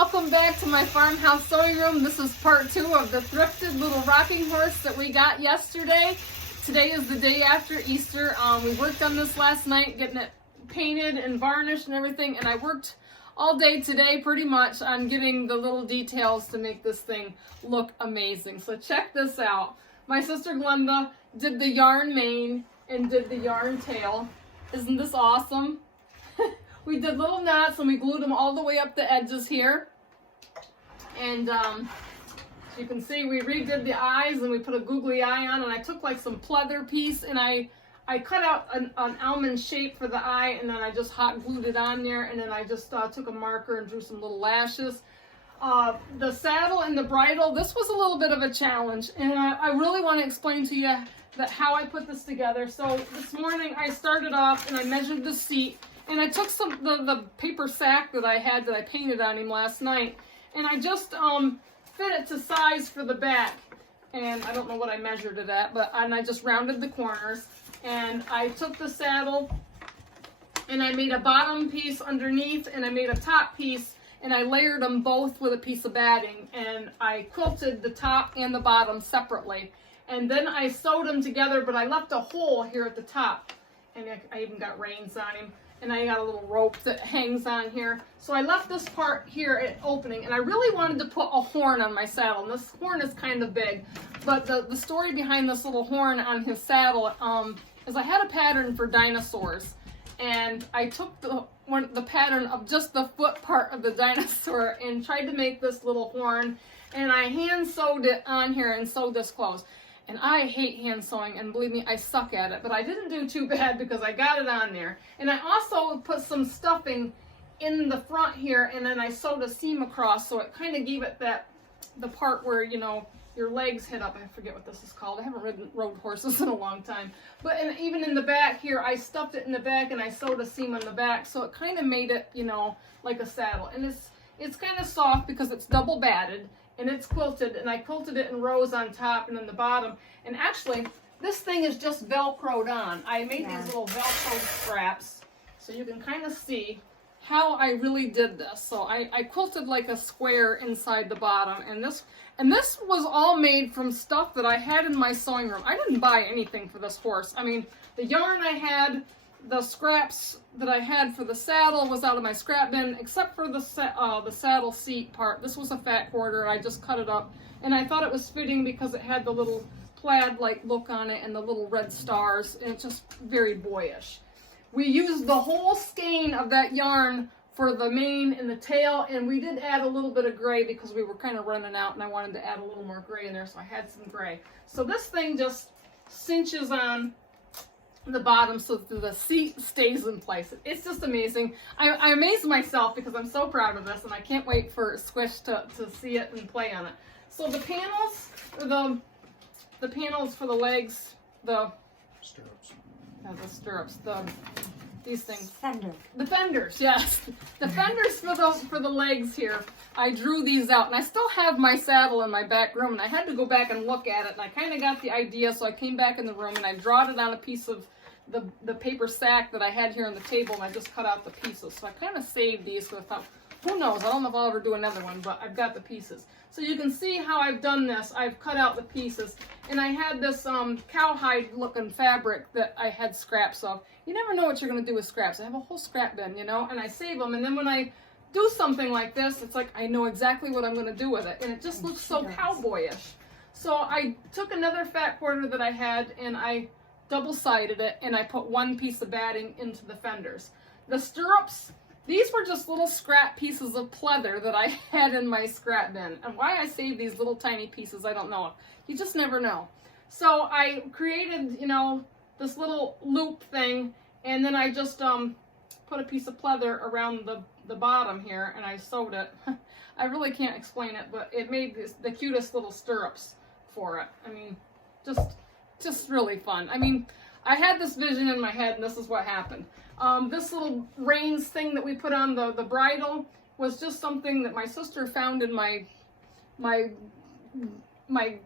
welcome back to my farmhouse sewing room. This is part 2 of the thrifted little rocking horse that we got yesterday. Today is the day after Easter. We worked on this last night, getting it painted and varnished and everything, and I worked all day today pretty much on getting the little details to make this thing look amazing. So check this out. My sister Glenda did the yarn mane and did the yarn tail. Isn't this awesome? We did little knots and we glued them all the way up the edges here. And as you can see, we redid the eyes and we put a googly eye on, and I took like some pleather piece and I cut out an almond shape for the eye, and then I just hot glued it on there, and then I just took a marker and drew some little lashes. The saddle and the bridle, this was a little bit of a challenge, and I really want to explain to you how I put this together. So this morning I started off and I measured the seat, and I took the paper sack that I had that I painted on him last night, and I just fit it to size for the back. And I don't know what I measured it at, and I just rounded the corners. And I took the saddle and I made a bottom piece underneath and I made a top piece, and I layered them both with a piece of batting, and I quilted the top and the bottom separately. And then I sewed them together, but I left a hole here at the top, and I even got reins on him. And I got a little rope that hangs on here. So I left this part here at opening, and I really wanted to put a horn on my saddle. And this horn is kind of big, but the story behind this little horn on his saddle is I had a pattern for dinosaurs, and I took the pattern of just the foot part of the dinosaur and tried to make this little horn, and I hand sewed it on here and sewed this close. And I hate hand sewing, and believe me, I suck at it, but I didn't do too bad because I got it on there. And I also put some stuffing in the front here, and then I sewed a seam across, so it kind of gave it the part where, you know, your legs hit up. I forget what this is called. I haven't rode horses in a long time. But even in the back here, I stuffed it in the back, and I sewed a seam on the back, so it kind of made it, you know, like a saddle. And it's kind of soft because it's double batted. And it's quilted, and I quilted it in rows on top and in the bottom. And actually, this thing is just Velcroed on. I made these little Velcro straps, so you can kind of see how I really did this. So I quilted like a square inside the bottom, and this was all made from stuff that I had in my sewing room. I didn't buy anything for this horse. I mean, the yarn I had, the scraps that I had for the saddle was out of my scrap bin, except for the saddle seat part. This was a fat quarter. I just cut it up, and I thought it was fitting because it had the little plaid-like look on it and the little red stars, and it's just very boyish. We used the whole skein of that yarn for the mane and the tail, and we did add a little bit of gray because we were kind of running out, and I wanted to add a little more gray in there, so I had some gray. So this thing just cinches on the bottom so that the seat stays in place. It's just amazing. I amaze myself because I'm so proud of this, and I can't wait for Squish to see it and play on it. So the panels, the panels for the legs, the stirrups. No, the stirrups. These things. Fender. The fenders, yes. The fenders for the legs here. I drew these out, and I still have my saddle in my back room, and I had to go back and look at it, and I kind of got the idea, so I came back in the room and I drawed it on a piece of the paper sack that I had here on the table, and I just cut out the pieces. So I kind of saved these, so I thought, who knows, I don't know if I'll ever do another one, but I've got the pieces. So you can see how I've done this. I've cut out the pieces, and I had this cowhide looking fabric that I had scraps of. You never know what you're going to do with scraps. I have a whole scrap bin, you know, and I save them, and then when I do something like this, it's like I know exactly what I'm going to do with it, and it just looks so cowboyish. So I took another fat quarter that I had, and I double-sided it, and I put one piece of batting into the fenders. The stirrups, these were just little scrap pieces of pleather that I had in my scrap bin. And why I saved these little tiny pieces, I don't know. You just never know. So I created, you know, this little loop thing, and then I just put a piece of pleather around the bottom here, and I sewed it. I really can't explain it, but it made the cutest little stirrups for it. I mean, just really fun. I mean, I had this vision in my head, and this is what happened. This little reins thing that we put on the bridle was just something that my sister found in my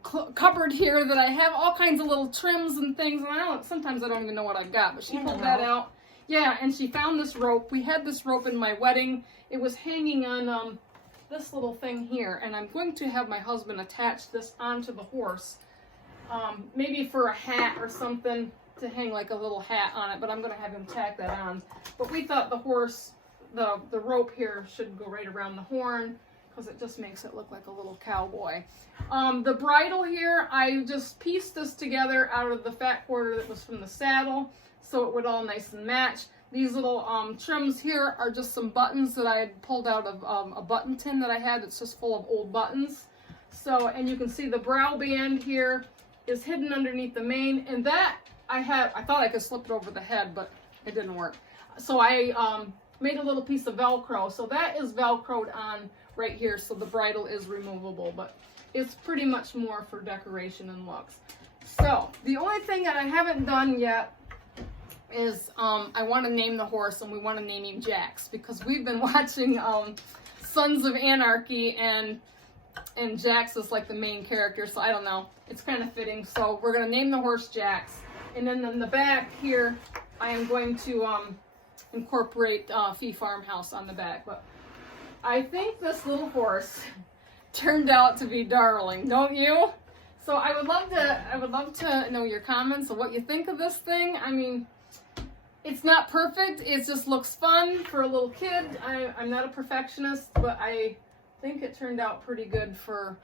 cupboard here, that I have all kinds of little trims and things, and sometimes I don't even know what I've got, but she pulled that out. Yeah, and she found this rope. We had this rope in my wedding. It was hanging on this little thing here, and I'm going to have my husband attach this onto the horse, maybe for a hat or something to hang like a little hat on it, but I'm going to have him tack that on. But we thought the horse, the rope here should go right around the horn because it just makes it look like a little cowboy. The bridle here, I just pieced this together out of the fat quarter that was from the saddle so it would all nice and match. These little trims here are just some buttons that I had pulled out of a button tin that I had that's just full of old buttons. So, and you can see the brow band here is hidden underneath the mane, and that I thought I could slip it over the head, but it didn't work. So I made a little piece of Velcro. So that is Velcroed on right here, so the bridle is removable, but it's pretty much more for decoration and looks. So the only thing that I haven't done yet is I want to name the horse, and we want to name him Jax because we've been watching Sons of Anarchy, and Jax is like the main character, so I don't know. It's kind of fitting. So we're going to name the horse Jax. And then in the back here, I am going to incorporate Farmhouse on the back. But I think this little horse turned out to be darling, don't you? So I would love to know your comments of what you think of this thing. I mean, it's not perfect. It just looks fun for a little kid. I'm not a perfectionist, but I think it turned out pretty good for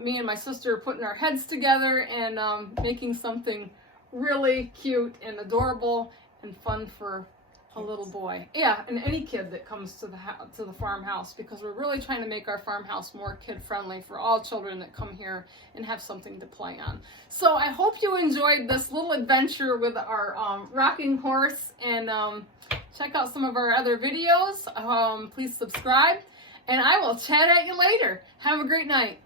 me and my sister putting our heads together and making something really cute and adorable and fun for a little boy. Yeah, and any kid that comes to the farmhouse, because we're really trying to make our farmhouse more kid-friendly for all children that come here and have something to play on. So I hope you enjoyed this little adventure with our rocking horse, and check out some of our other videos. Please subscribe, and I will chat at you later. Have a great night.